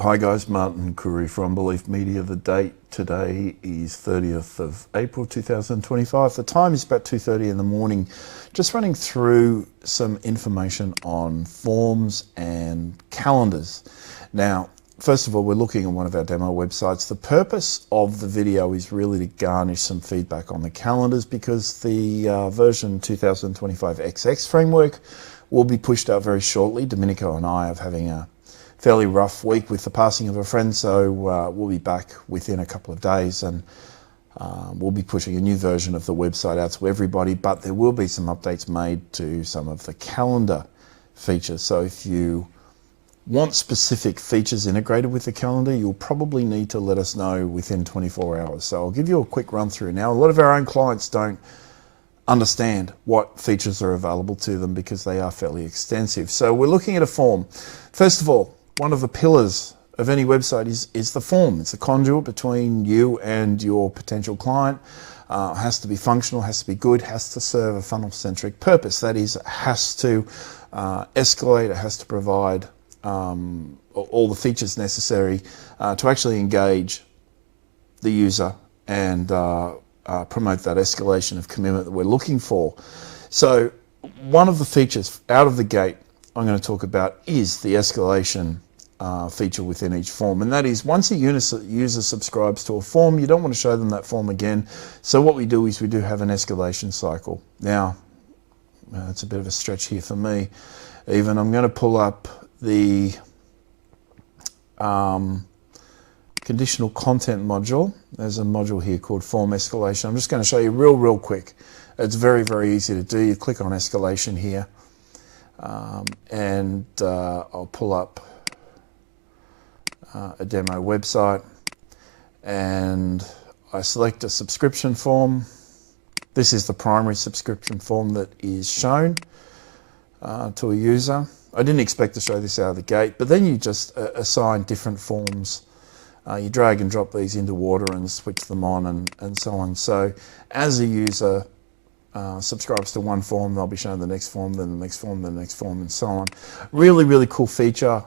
Hi guys, Martin Curry from Belief Media. The date today is 30th of April 2025. The time is about 2:30 in the morning. Just running through some information on forms and calendars. Now, first of all, we're looking at one of our demo websites. The purpose of the video is really to garnish some feedback on the calendars because the version 2025 XX framework will be pushed out very shortly. Domenico and I are having a fairly rough week with the passing of a friend, so we'll be back within a couple of days, and we'll be pushing a new version of the website out to everybody, but there will be some updates made to some of the calendar features. So if you want specific features integrated with the calendar, you'll probably need to let us know within 24 hours. So I'll give you a quick run through. Now, a lot of our own clients don't understand what features are available to them because they are fairly extensive. So we're looking at a form. First of all, one of the pillars of any website is the form. It's a conduit between you and your potential client. Has to be functional, has to be good, has to serve a funnel-centric purpose. That is, it has to escalate, it has to provide all the features necessary to actually engage the user and promote that escalation of commitment that we're looking for. So one of the features out of the gate I'm going to talk about is the escalation feature within each form, and that is once a user subscribes to a form, you don't want to show them that form again. So what we do is we do have an escalation cycle. Now, it's a bit of a stretch here for me. Even I'm going to pull up the conditional content module. There's a module here called form escalation. I'm just going to show you real quick. It's very easy to do. You click on escalation here, and I'll pull up a demo website, and I select a subscription form. This is the primary subscription form that is shown to a user. I didn't expect to show this out of the gate, but then you just assign different forms. You drag and drop these into water and switch them on and so on. So as a user subscribes to one form, they'll be shown the next form, then the next form, then the next form, and so on. Really cool feature.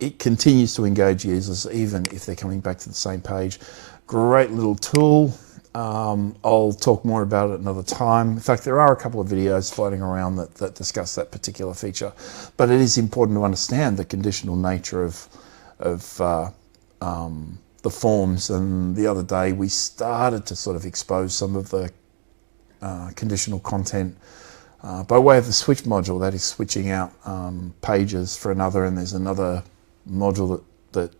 It continues to engage users even if they're coming back to the same page. Great little tool. I'll talk more about it another time. In fact, there are a couple of videos floating around that discuss that particular feature, but it is important to understand the conditional nature of the forms. And the other day we started to sort of expose some of the conditional content by way of the switch module, that is switching out pages for another, and there's another module that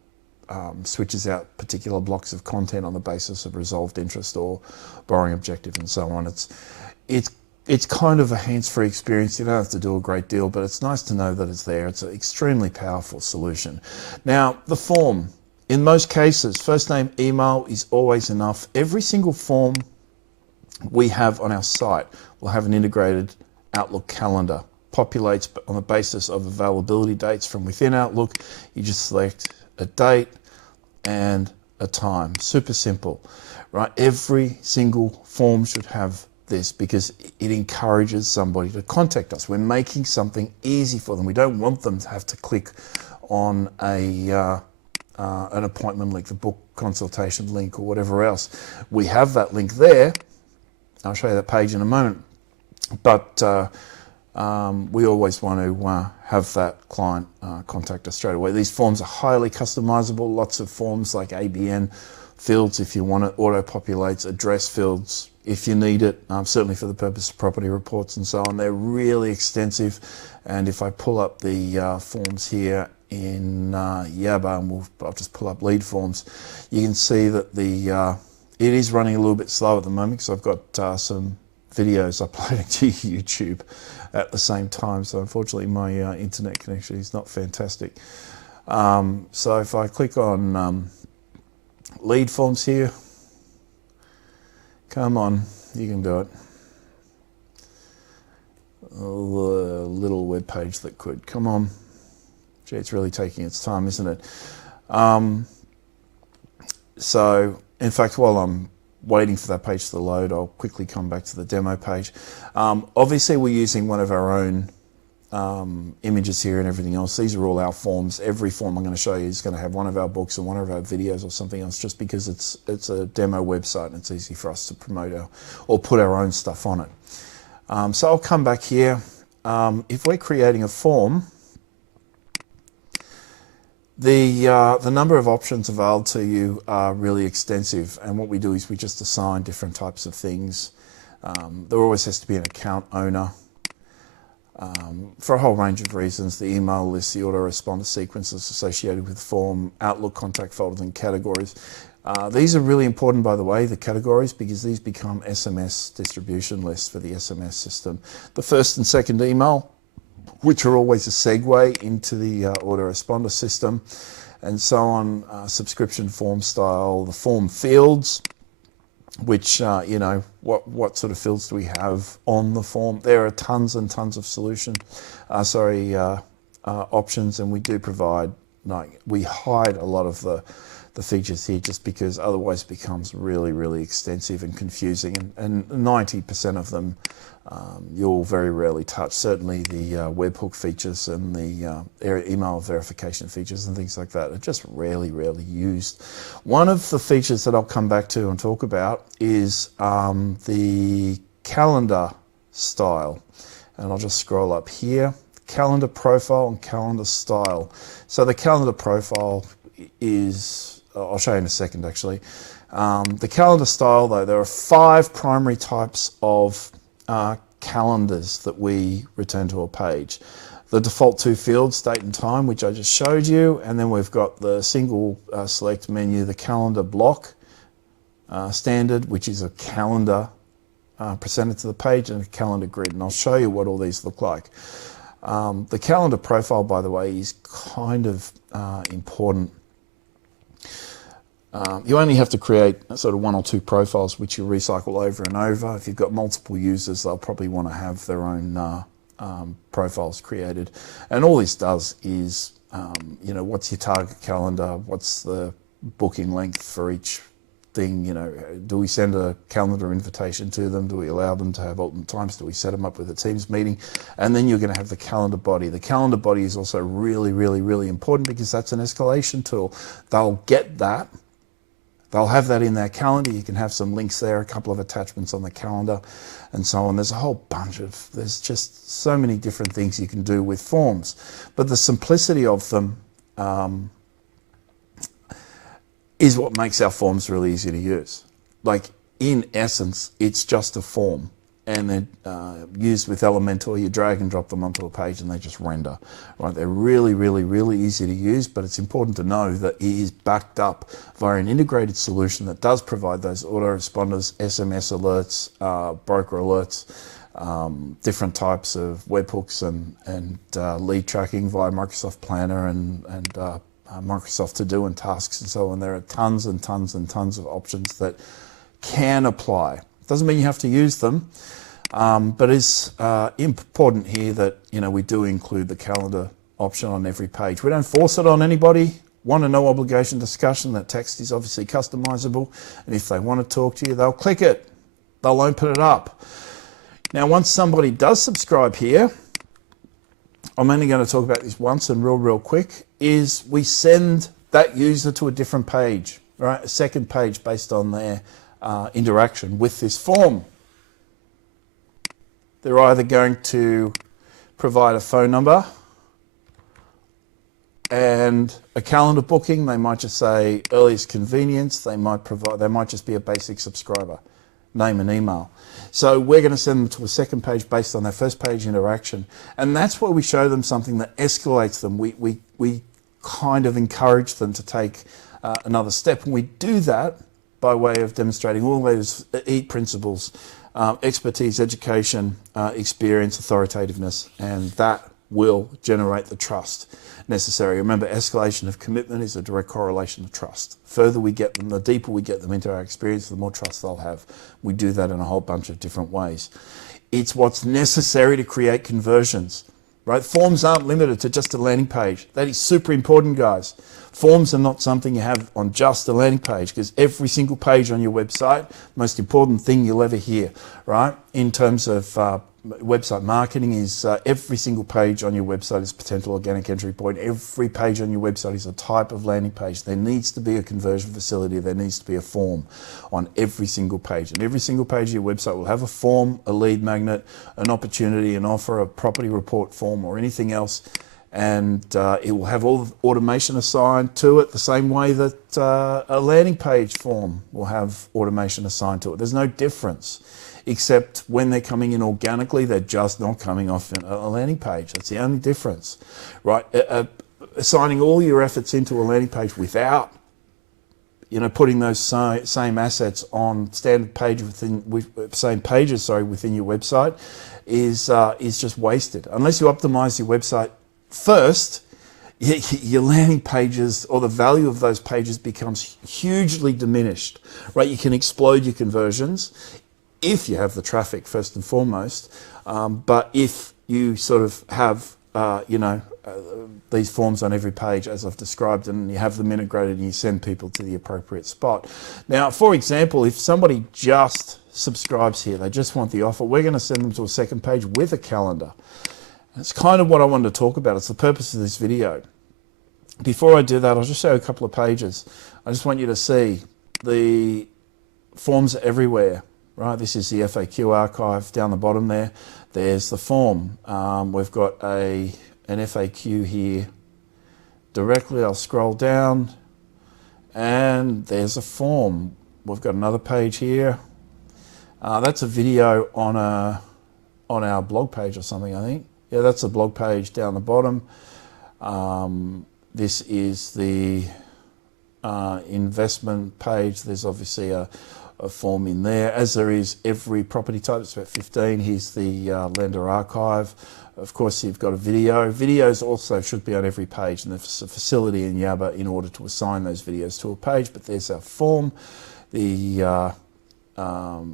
switches out particular blocks of content on the basis of resolved interest or borrowing objective and so on. It's kind of a hands-free experience. You don't have to do a great deal, but it's nice to know that it's there. It's an extremely powerful solution. Now, the form, in most cases, first name, email is always enough. Every single form we have on our site will have an integrated Outlook calendar. Populates on the basis of availability dates from within Outlook. You just select a date and a time. Super simple, right? Every single form should have this because it encourages somebody to contact us. We're making something easy for them. We don't want them to have to click on an appointment link, the book consultation link, or whatever else. We have that link there. I'll show you that page in a moment. But we always want to have that client contact us straight away. These forms are highly customizable. Lots of forms like ABN fields if you want it, auto-populates, address fields if you need it, certainly for the purpose of property reports and so on. They're really extensive. And if I pull up the forms here in Yaba, and I'll just pull up lead forms, you can see that it is running a little bit slow at the moment because I've got some videos uploading to YouTube at the same time, so unfortunately my internet connection is not fantastic. So if I click on lead forms here, come on, you can do it. A little web page that could, come on. Gee, it's really taking its time, isn't it? So in fact, while I'm waiting for that page to load, I'll quickly come back to the demo page. Obviously, we're using one of our own images here and everything else. These are all our forms. Every form I'm going to show you is going to have one of our books and one of our videos or something else, just because it's a demo website and it's easy for us to promote or put our own stuff on it. So I'll come back here. If we're creating a form, the number of options available to you are really extensive, and what we do is we just assign different types of things. There always has to be an account owner for a whole range of reasons: the email list, the autoresponder sequences associated with the form, Outlook contact folders and categories. These are really important, by the way, the categories, because these become SMS distribution lists for the SMS system. The first and second email, which are always a segue into the autoresponder system, and so on. Subscription form style, the form fields, which, you know, what sort of fields do we have on the form? There are tons and tons of options, and we do provide, we hide a lot of the features here just because otherwise it becomes really, really extensive and confusing, and 90% of them you'll very rarely touch. Certainly the webhook features and the email verification features and things like that are just rarely used. One of the features that I'll come back to and talk about is the calendar style, and I'll just scroll up here. Calendar profile and calendar style. So the calendar profile is, I'll show you in a second actually. The calendar style though, there are 5 primary types of calendars that we return to a page. The default 2 fields, date and time, which I just showed you, and then we've got the single select menu, the calendar block standard, which is a calendar presented to the page, and a calendar grid, and I'll show you what all these look like. The calendar profile, by the way, is kind of important. You only have to create sort of 1 or 2 profiles which you recycle over and over. If you've got multiple users, they'll probably want to have their own profiles created. And all this does is, you know, what's your target calendar? What's the booking length for each thing? You know, do we send a calendar invitation to them? Do we allow them to have alternate times? Do we set them up with a Teams meeting? And then you're going to have the calendar body. The calendar body is also really important, because that's an escalation tool. They'll get that. They'll have that in their calendar. You can have some links there, a couple of attachments on the calendar, and so on. There's a whole bunch of, there's just so many different things you can do with forms. But the simplicity of them is what makes our forms really easy to use. Like, in essence, it's just a form, and they're used with Elementor. You drag and drop them onto a page and they just render. Right? They're really easy to use, but it's important to know that it is backed up via an integrated solution that does provide those autoresponders, SMS alerts, broker alerts, different types of webhooks and lead tracking via Microsoft Planner and Microsoft To Do and tasks and so on. There are tons and tons and tons of options that can apply. Doesn't mean you have to use them, but it's important here that, you know, we do include the calendar option on every page. We don't force it on anybody. Want a no obligation discussion. That text is obviously customizable, and if they want to talk to you, they'll click it. They'll open it up. Now, once somebody does subscribe here, I'm only going to talk about this once and real quick, is we send that user to a different page, right? A second page based on their interaction with this form. They're either going to provide a phone number and a calendar booking. They might just say earliest convenience. They might just be a basic subscriber, name and email. So we're going to send them to a second page based on their first page interaction, and that's where we show them something that escalates them. We kind of encourage them to take another step, and we do that by way of demonstrating all those EAT principles: expertise, education, experience, authoritativeness, and that will generate the trust necessary. Remember, escalation of commitment is a direct correlation to trust. The further we get them, the deeper we get them into our experience, the more trust they'll have. We do that in a whole bunch of different ways. It's what's necessary to create conversions. Right? Forms aren't limited to just a landing page. That is super important, guys. Forms are not something you have on just a landing page, because every single page on your website, most important thing you'll ever hear, right? In terms of website marketing is every single page on your website is potential organic entry point. Every page on your website is a type of landing page. There needs to be a conversion facility. There needs to be a form on every single page. And every single page of your website will have a form, a lead magnet, an opportunity, an offer, a property report form, or anything else. And it will have all the automation assigned to it the same way that a landing page form will have automation assigned to it. There's no difference, except when they're coming in organically, they're just not coming off a landing page. That's the only difference, right? Assigning all your efforts into a landing page without, putting those same assets on standard page within your website is just wasted. Unless you optimize your website first, your landing pages or the value of those pages becomes hugely diminished, right? You can explode your conversions if you have the traffic first and foremost, but if you sort of have, these forms on every page as I've described, and you have them integrated and you send people to the appropriate spot. Now, for example, if somebody just subscribes here, they just want the offer, we're going to send them to a second page with a calendar. That's kind of what I wanted to talk about. It's the purpose of this video. Before I do that, I'll just show you a couple of pages. I just want you to see the forms are everywhere, right? This is the FAQ archive down the bottom there. There's the form. We've got an FAQ here directly. I'll scroll down and there's a form. We've got another page here. That's a video on our blog page or something, I think. Yeah, that's a blog page down the bottom. This is the investment page. There's obviously a form in there, as there is every property type. It's about 15. Here's the lender archive. Of course, you've got a video. Videos also should be on every page, and there's a facility in Yabba in order to assign those videos to a page. But there's our form. The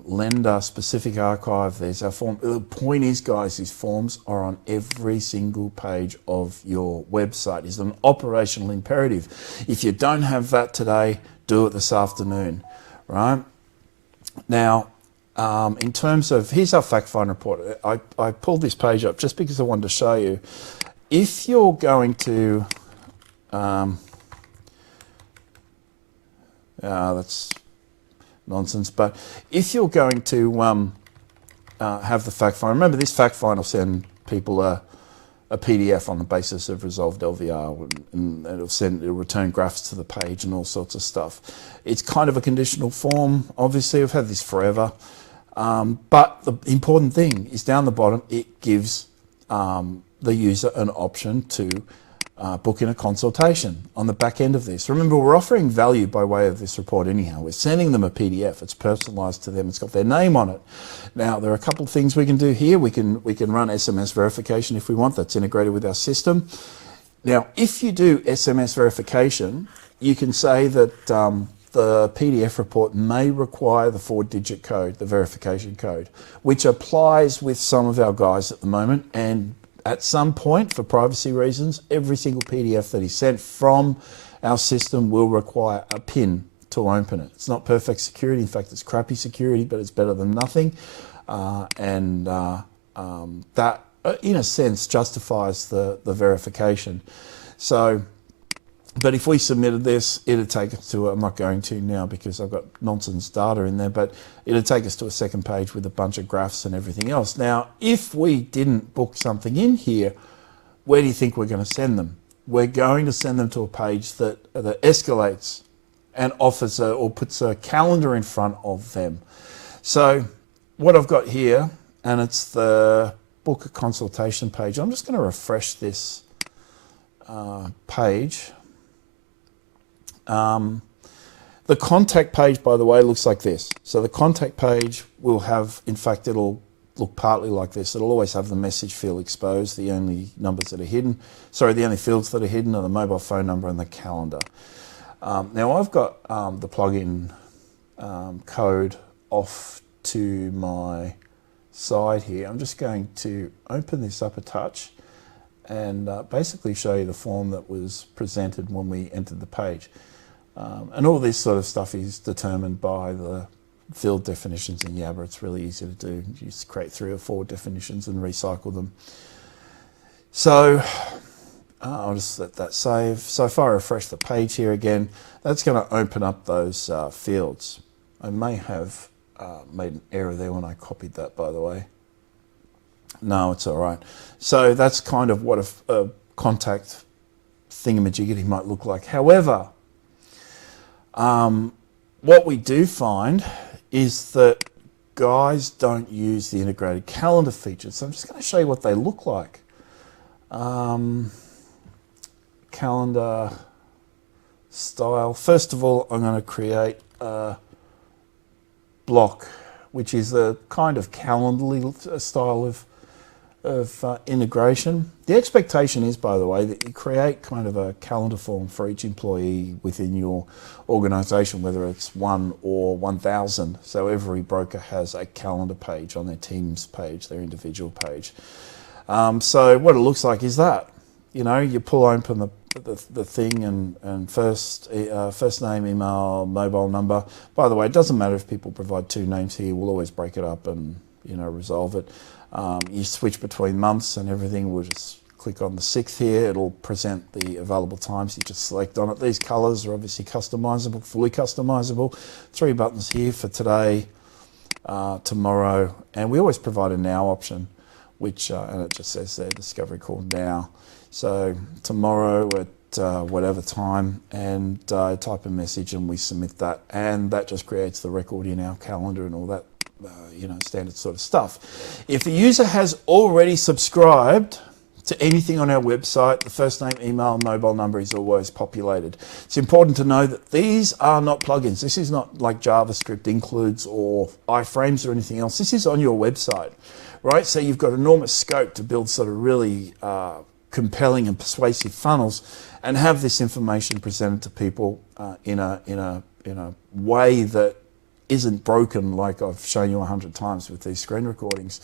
lender specific archive, there's our form. The point is, guys, these forms are on every single page of your website. It's an operational imperative. If you don't have that today, do it this afternoon, right? Now, in terms of, here's our fact find report. I pulled this page up just because I wanted to show you. If you're going to, that's nonsense, but if you're going to have the fact find, remember this fact find will send people a PDF on the basis of resolved LVR, and it'll return graphs to the page and all sorts of stuff. It's kind of a conditional form. Obviously, I've had this forever, but the important thing is down the bottom, it gives the user an option to book in a consultation on the back end of this. Remember, we're offering value by way of this report anyhow. We're sending them a PDF. It's personalized to them. It's got their name on it. Now, there are a couple of things we can do here. We can run SMS verification if we want. That's integrated with our system. Now, if you do SMS verification, you can say that the PDF report may require the 4-digit code, the verification code, which applies with some of our guys at the moment. And at some point, for privacy reasons, every single PDF that is sent from our system will require a PIN to open it. It's not perfect security. In fact, it's crappy security, but it's better than nothing. That, in a sense, justifies the verification. So, but if we submitted this, it'd take us to, I'm not going to now because I've got nonsense data in there, but it'd take us to a second page with a bunch of graphs and everything else. Now, if we didn't book something in here, where do you think we're going to send them? We're going to send them to a page that escalates and offers or puts a calendar in front of them. So what I've got here, and it's the book a consultation page. I'm just going to refresh this page. The contact page, by the way, looks like this. So the contact page will have, in fact, it'll look partly like this. It'll always have the message field exposed. The only numbers that are hidden, the only fields that are hidden are the mobile phone number and the calendar. Now I've got the plugin code off to my side here. I'm just going to open this up a touch and basically show you the form that was presented when we entered the page. And all this sort of stuff is determined by the field definitions in Yabba. It's really easy to do. You just create 3 or 4 definitions and recycle them. So I'll just let that save. So if I refresh the page here again, that's going to open up those fields. I may have made an error there when I copied that, by the way. No, it's all right. So that's kind of what a contact thingamajiggity might look like. However, what we do find is that guys don't use the integrated calendar features. So I'm just going to show you what they look like. Calendar style. First of all, I'm going to create a block, which is a kind of Calendly style of integration. The expectation is, by the way, that you create kind of a calendar form for each employee within your organization, whether it's 1 or 1,000. So every broker has a calendar page on their team's page, their individual page. So what it looks like is that, you pull open the thing and first name, email, mobile number. By the way, it doesn't matter if people provide 2 names here. We'll always break it up and resolve it. You switch between months and everything. We'll just click on the 6th here. It'll present the available times. You just select on it. These colors are obviously customizable, fully customizable. 3 buttons here for today, tomorrow, and we always provide a now option, which and it just says there, discovery call now. So tomorrow at whatever time, and type a message and we submit that, and that just creates the record in our calendar and all that standard sort of stuff. If the user has already subscribed to anything on our website, the first name, email, and mobile number is always populated. It's important to know that these are not plugins. This is not like JavaScript includes or iframes or anything else. This is on your website, right? So you've got enormous scope to build sort of really compelling and persuasive funnels and have this information presented to people in a way that isn't broken like I've shown you 100 times with these screen recordings.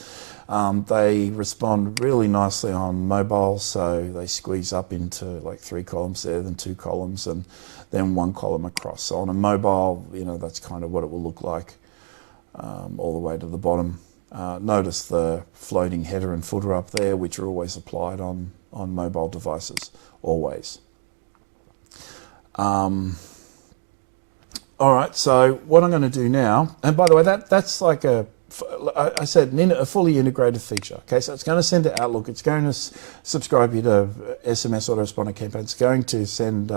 They respond really nicely on mobile, so they squeeze up into like 3 columns there, then 2 columns, and then 1 column across. So on a mobile, that's kind of what it will look like all the way to the bottom. Notice the floating header and footer up there, which are always applied on mobile devices, always. All right, so what I'm going to do now, and by the way, that's like I said, a fully integrated feature. Okay, so it's going to send to Outlook, it's going to subscribe you to SMS autoresponder campaigns, it's going to send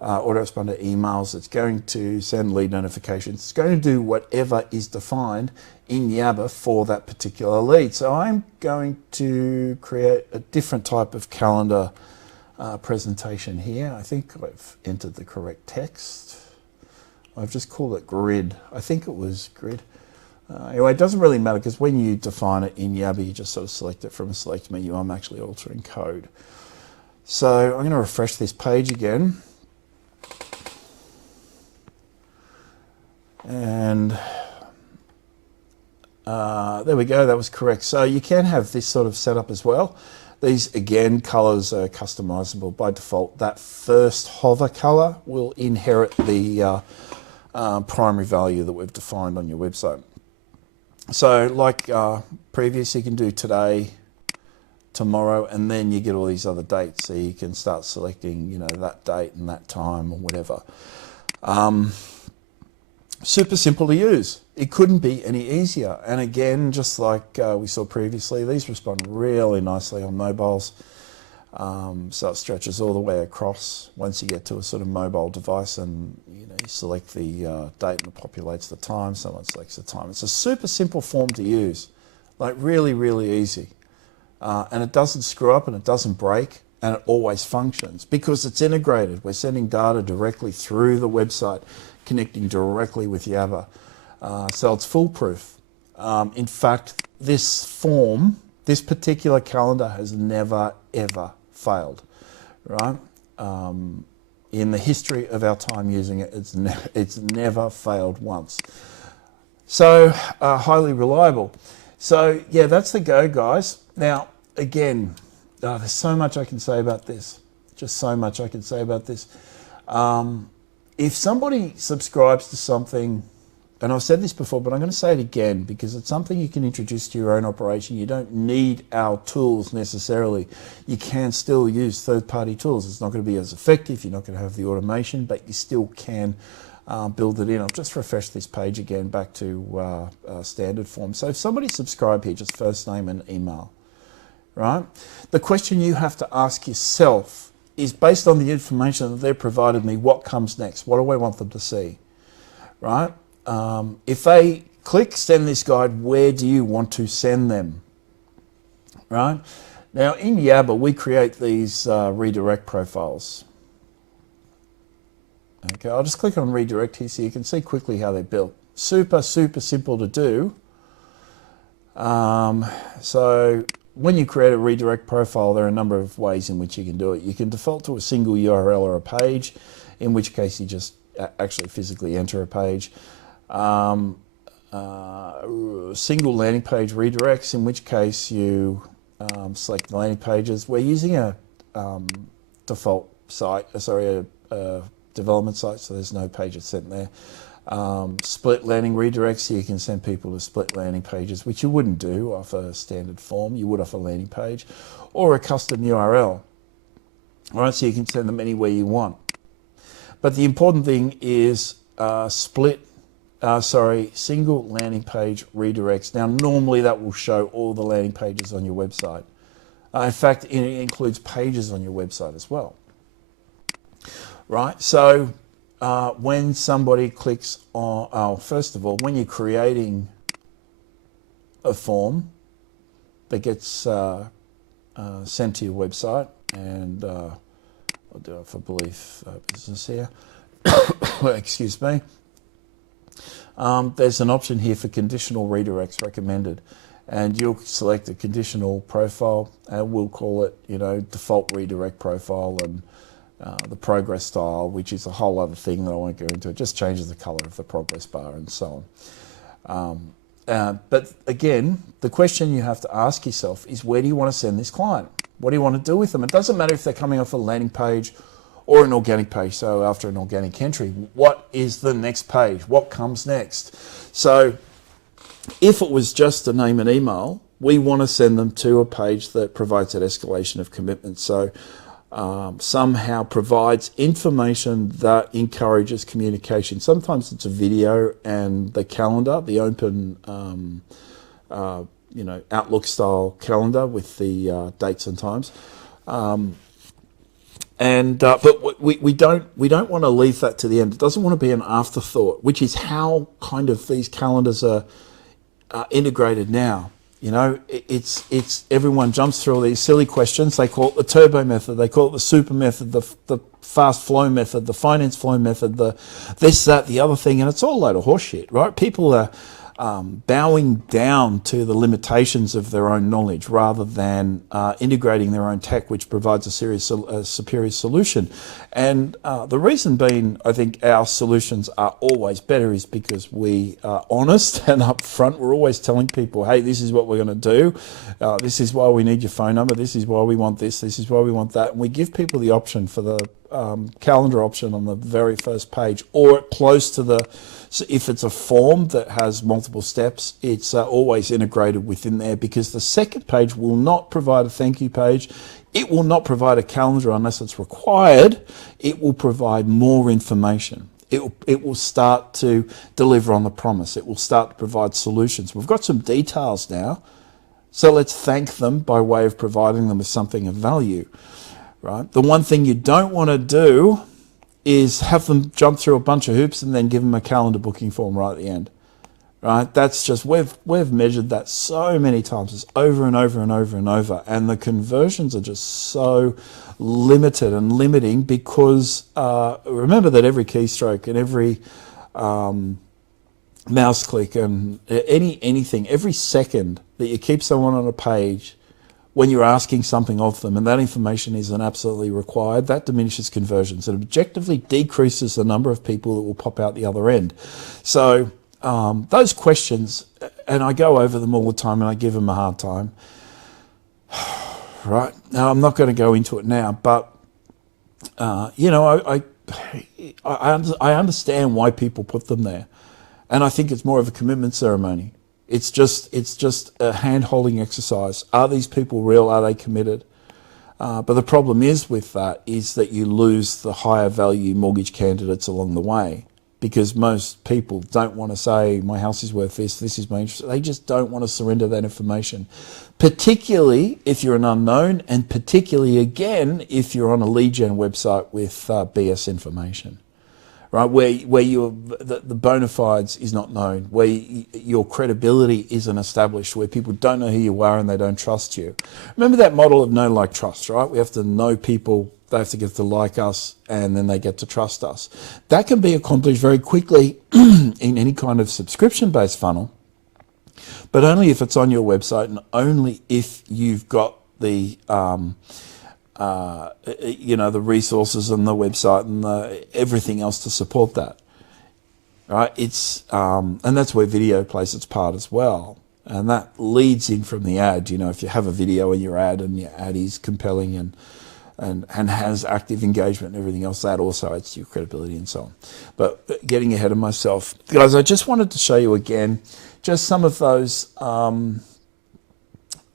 autoresponder emails, it's going to send lead notifications, it's going to do whatever is defined in Yabba for that particular lead. So I'm going to create a different type of calendar presentation here. I think I've entered the correct text. I've just called it grid. I think it was grid. Anyway, it doesn't really matter because when you define it in Yabba, you just sort of select it from a select menu. I'm actually altering code. So I'm going to refresh this page again. And there we go, that was correct. So you can have this sort of setup as well. These, again, colors are customizable by default. That first hover color will inherit the primary value that we've defined on your website. So like previous, you can do today, tomorrow, and then you get all these other dates. So you can start selecting, that date and that time or whatever. Super simple to use. It couldn't be any easier. And again, just like we saw previously, these respond really nicely on mobiles. So it stretches all the way across once you get to a sort of mobile device, and you select the date and it populates the time. Someone selects the time. It's a super simple form to use, like really, really easy. And it doesn't screw up and it doesn't break, and it always functions because it's integrated. We're sending data directly through the website, connecting directly with Yabba. So it's foolproof. In fact, this form, this particular calendar has never, ever failed, right? In the history of our time using it, it's never failed once. So highly reliable. So yeah, that's the go, guys. Now, again, there's so much I can say about this. Just so much I can say about this. If somebody subscribes to something and I've said this before, but I'm going to say it again because it's something you can introduce to your own operation. You don't need our tools necessarily. You can still use third-party tools. It's not going to be as effective. You're not going to have the automation, but you still can build it in. I'll just refresh this page again back to standard form. So if somebody subscribed here, just first name and email, right? The question you have to ask yourself is, based on the information that they've provided me, what comes next? What do I want them to see, right? If they click send this guide, where do you want to send them, right? Now in Yabba, we create these redirect profiles. Okay, I'll just click on redirect here so you can see quickly how they're built. Super simple to do. So when you create a redirect profile, there are a number of ways in which you can do it. You can default to a single URL or a page, in which case you just actually physically enter a page. Single landing page redirects, in which case you select the landing pages. We're using a default site, a development site, so there's no pages sent there. Split landing redirects, so you can send people to split landing pages, which you wouldn't do off a standard form. You would off a landing page, or a custom URL. All right, so you can send them anywhere you want. But the important thing is single landing page redirects. Now, normally that will show all the landing pages on your website. In fact, it includes pages on your website as well. Right, so when somebody clicks on, first of all, when you're creating a form that gets sent to your website, and I'll do it for belief business here, excuse me, there's an option here for conditional redirects recommended, and you'll select a conditional profile, and we'll call it, default redirect profile, and the progress style, which is a whole other thing that I won't go into. It just changes the color of the progress bar and so on. But again, the question you have to ask yourself is, where do you want to send this client? What do you want to do with them? It doesn't matter if they're coming off a landing page or an organic page. So after an organic entry, what is the next page? What comes next? So if it was just a name and email, we want to send them to a page that provides that escalation of commitment. So somehow provides information that encourages communication. Sometimes it's a video and the calendar, the open, Outlook style calendar with the dates and times. But we don't want to leave that to the end. It doesn't want to be an afterthought, which is how kind of these calendars are integrated now. It's everyone jumps through all these silly questions. They call it the turbo method, they call it the super method, the fast flow method, the finance flow method, the this, that, the other thing, and it's all a load of horseshit, right? People are bowing down to the limitations of their own knowledge rather than integrating their own tech, which provides a superior solution. And the reason being, I think our solutions are always better is because we are honest and upfront. We're always telling people, hey, this is what we're going to do. This is why we need your phone number. This is why we want this. This is why we want that. And we give people the option for the calendar option on the very first page, or close to the, so if it's a form that has multiple steps, it's always integrated within there, because the second page will not provide a thank you page. It will not provide a calendar unless it's required. It will provide more information. It will start to deliver on the promise. It will start to provide solutions. We've got some details now, so let's thank them by way of providing them with something of value. Right? The one thing you don't want to do is have them jump through a bunch of hoops and then give them a calendar booking form right at the end. Right? That's just, we've measured that so many times. It's over and over and over and over. And the conversions are just so limited and limiting because remember that every keystroke and every mouse click and anything, every second that you keep someone on a page when you're asking something of them and that information isn't absolutely required, that diminishes conversions. It objectively decreases the number of people that will pop out the other end. So those questions, and I go over them all the time and I give them a hard time. Right? Now, I'm not going to go into it now, but, I understand why people put them there. And I think it's more of a commitment ceremony. It's just a hand-holding exercise. Are these people real? Are they committed? But the problem is with that is that you lose the higher value mortgage candidates along the way, because most people don't want to say, my house is worth this, this is my interest. They just don't want to surrender that information, particularly if you're an unknown, and particularly, again, if you're on a lead gen website with BS information, right? Where the bona fides is not known, where your credibility isn't established, where people don't know who you are and they don't trust you. Remember that model of know, like, trust, right? We have to know people, they have to get to like us, and then they get to trust us. That can be accomplished very quickly in any kind of subscription-based funnel, but only if it's on your website and only if you've got the the resources on the website and everything else to support that, right? It's and that's where video plays its part as well, and that leads in from the ad. If you have a video in your ad and your ad is compelling and has active engagement and everything else, that also adds to your credibility and so on. But getting ahead of myself, guys, I just wanted to show you again just some of those calendar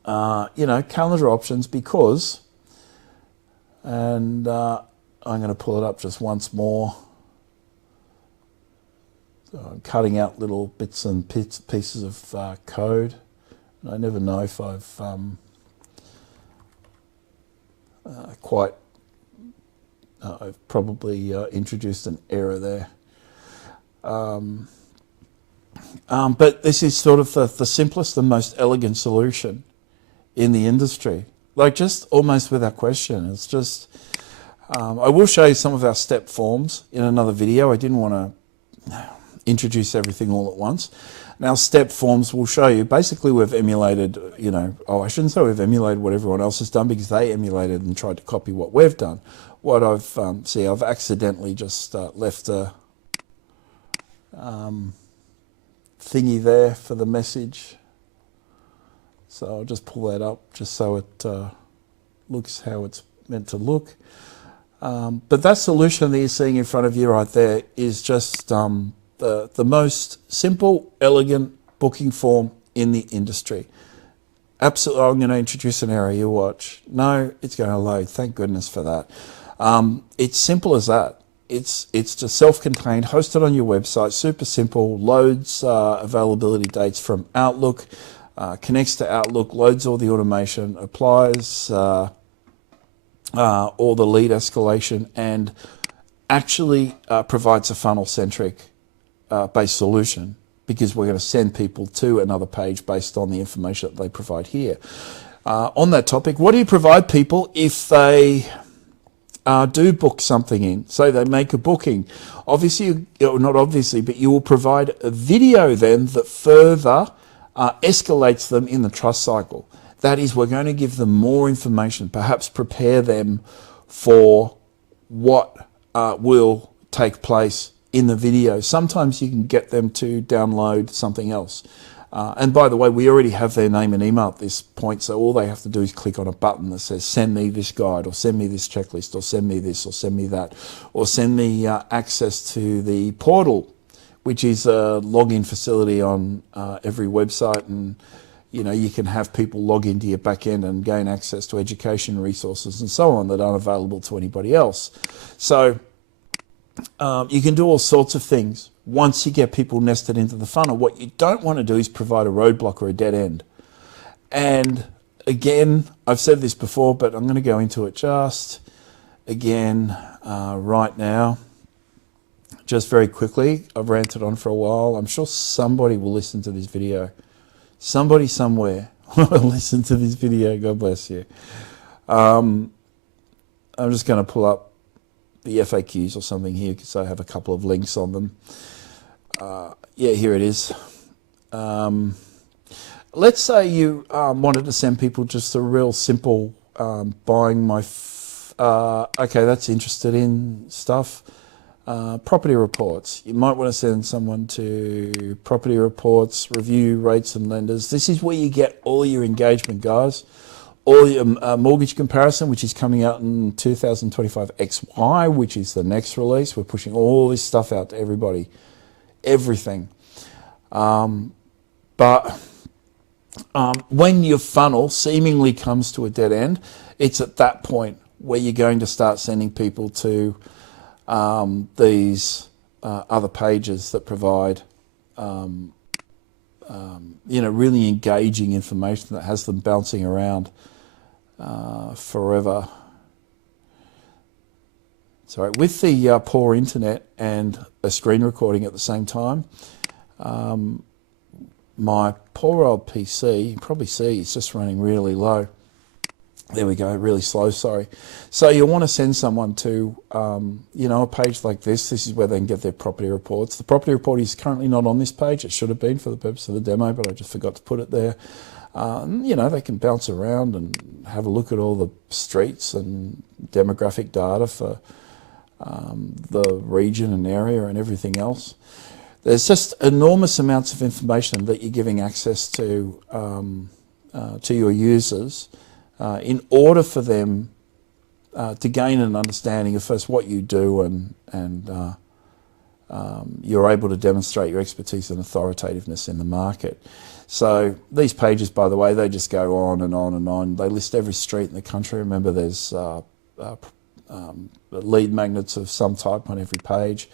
options, because, and I'm going to pull it up just once more. So I'm cutting out little bits and pieces of code. I never know if I've I've probably introduced an error there. But this is sort of the simplest and most elegant solution in the industry. Like, just almost without question. It's just, I will show you some of our step forms in another video. I didn't want to introduce everything all at once. Now, step forms will show you, basically we've emulated, I shouldn't say we've emulated what everyone else has done, because they emulated and tried to copy what we've done. What I've, I've accidentally just left a thingy there for the message. So I'll just pull that up just so it looks how it's meant to look. But that solution that you're seeing in front of you right there is just the most simple, elegant booking form in the industry. Absolutely. I'm going to introduce an error. You watch. No, it's going to load. Thank goodness for that. It's simple as that. It's just self-contained, hosted on your website, super simple, loads availability dates from Outlook, connects to Outlook, loads all the automation, applies all the lead escalation, and actually provides a funnel-centric based solution, because we're going to send people to another page based on the information that they provide here. On that topic, what do you provide people if they do book something in? So they make a booking. Obviously, not obviously, but you will provide a video then that further escalates them in the trust cycle. That is, we're going to give them more information, perhaps prepare them for what will take place in the video. Sometimes you can get them to download something else. And by the way, we already have their name and email at this point, so all they have to do is click on a button that says, send me this guide, or send me this checklist, or send me this, or send me that, or send me access to the portal, which is a login facility on every website, and you can have people log into your back end and gain access to education resources and so on that aren't available to anybody else. So you can do all sorts of things once you get people nested into the funnel. What you don't want to do is provide a roadblock or a dead end. And again, I've said this before, but I'm going to go into it just again right now. Just very quickly, I've ranted on for a while. I'm sure somebody will listen to this video. Somebody somewhere will listen to this video. God bless you. I'm just going to pull up the FAQs or something here, because I have a couple of links on them. Yeah, here it is. Let's say you wanted to send people just a real simple buying my... okay, that's interested in stuff. Property reports. You might want to send someone to property reports, review rates and lenders. This is where you get all your engagement, guys. All your mortgage comparison, which is coming out in 2025 XY, which is the next release. We're pushing all this stuff out to everybody. Everything. But when your funnel seemingly comes to a dead end, it's at that point where you're going to start sending people to these other pages that provide really engaging information that has them bouncing around forever. Sorry, with the poor internet and a screen recording at the same time, my poor old PC, you can probably see it's just running really low. There we go, really slow, sorry. So you'll want to send someone to, a page like this. This is where they can get their property reports. The property report is currently not on this page. It should have been for the purpose of the demo, but I just forgot to put it there. They can bounce around and have a look at all the streets and demographic data for the region and area and everything else. There's just enormous amounts of information that you're giving access to your users in order for them to gain an understanding of first what you do and you're able to demonstrate your expertise and authoritativeness in the market. So these pages, by the way, they just go on and on and on. They list every street in the country. Remember, there's lead magnets of some type on every page.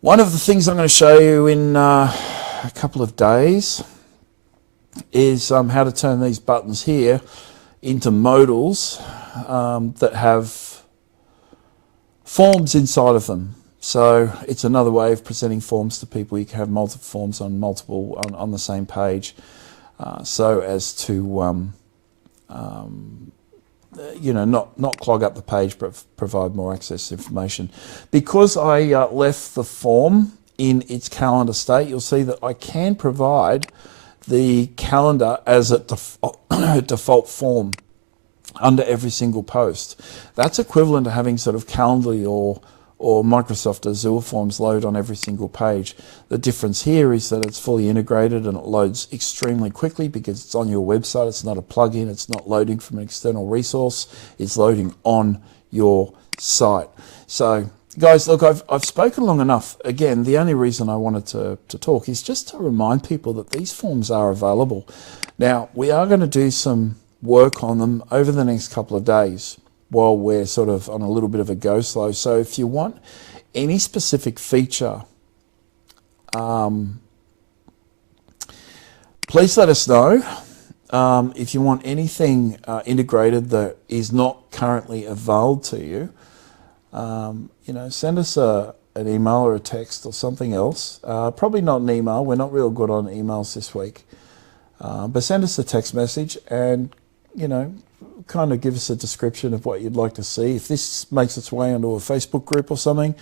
One of the things I'm going to show you in a couple of days is how to turn these buttons here into modals that have forms inside of them. So it's another way of presenting forms to people. You can have multiple forms on the same page, so as to not clog up the page, but provide more access to information. Because I left the form in its calendar state, you'll see that I can provide the calendar as a default form under every single post. That's equivalent to having sort of Calendly or Microsoft Azure forms load on every single page. The difference here is that it's fully integrated and it loads extremely quickly because it's on your website. It's not a plugin. It's not loading from an external resource. It's loading on your site. So guys, look, I've spoken long enough. Again, the only reason I wanted to talk is just to remind people that these forms are available. Now, we are going to do some work on them over the next couple of days while we're sort of on a little bit of a go slow. So if you want any specific feature, please let us know. If you want anything integrated that is not currently available to you, send us an email or a text or something else. Probably not an email. We're not real good on emails this week. But send us a text message and, kind of give us a description of what you'd like to see. If this makes its way into a Facebook group or something,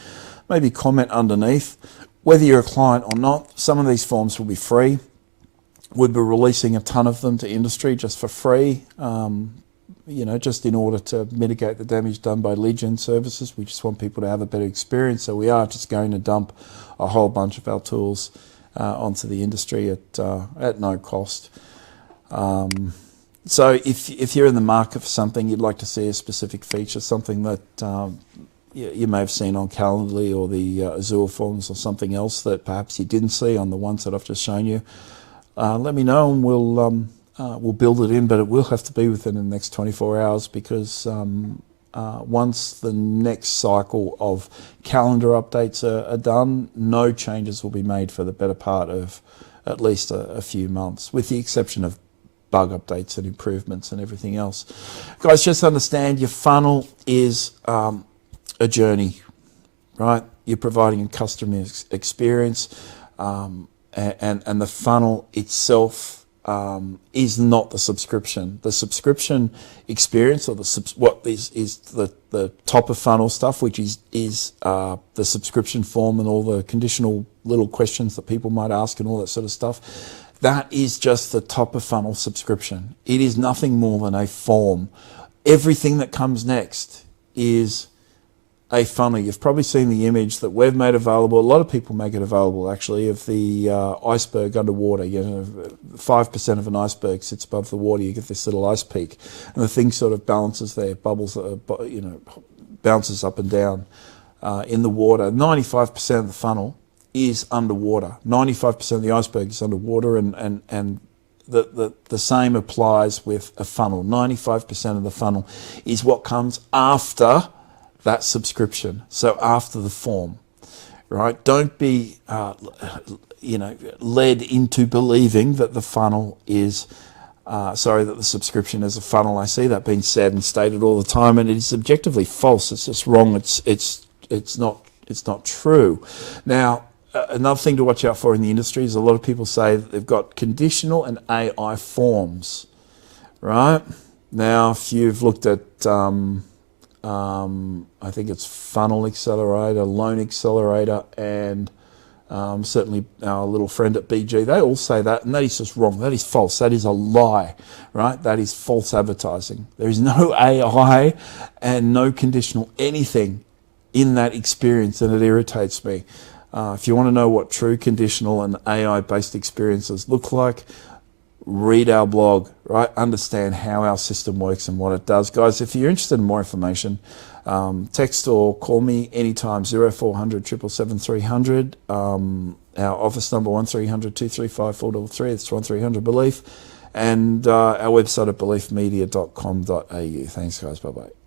maybe comment underneath. Whether you're a client or not, some of these forms will be free. We'll be releasing a ton of them to industry just for free, just in order to mitigate the damage done by lead gen services. We just want people to have a better experience. So we are just going to dump a whole bunch of our tools onto the industry at no cost. So if you're in the market for something, you'd like to see a specific feature, something that you may have seen on Calendly or the Azure forms or something else that perhaps you didn't see on the ones that I've just shown you, let me know and we'll build it in, but it will have to be within the next 24 hours because once the next cycle of calendar updates are done, no changes will be made for the better part of at least a few months, with the exception of bug updates and improvements and everything else. Guys, just understand your funnel is a journey, right? You're providing a customer experience and the funnel itself is not the subscription. The subscription experience, or what is the top of funnel stuff, which is the subscription form and all the conditional little questions that people might ask and all that sort of stuff. That is just the top of funnel subscription. It is nothing more than a form. Everything that comes next is a funnel. You've probably seen the image that we've made available. A lot of people make it available, actually, of the iceberg underwater. 5% of an iceberg sits above the water. You get this little ice peak, and the thing sort of balances there, bounces up and down in the water. 95% of the funnel is underwater. 95% of the iceberg is underwater, and the same applies with a funnel. 95% of the funnel is what comes after that subscription, so after the form, right? Don't be led into believing that the funnel is that the subscription is a funnel. I see that being said and stated all the time, and it is objectively false. It's just wrong. It's not true. Now, another thing to watch out for in the industry is a lot of people say that they've got conditional and AI forms, right? Now, if you've looked at, I think it's Funnel Accelerator, Loan Accelerator, and certainly our little friend at BG, they all say that, and that is just wrong. That is false. That is a lie, right? That is false advertising. There is no AI and no conditional anything in that experience, and it irritates me. If you want to know what true conditional and AI-based experiences look like, read our blog, right? Understand how our system works and what it does. Guys, if you're interested in more information, text or call me anytime, 0400 777 300. Our office number 1300 235 433. It's 1300 Belief. And our website at beliefmedia.com.au. Thanks, guys. Bye-bye.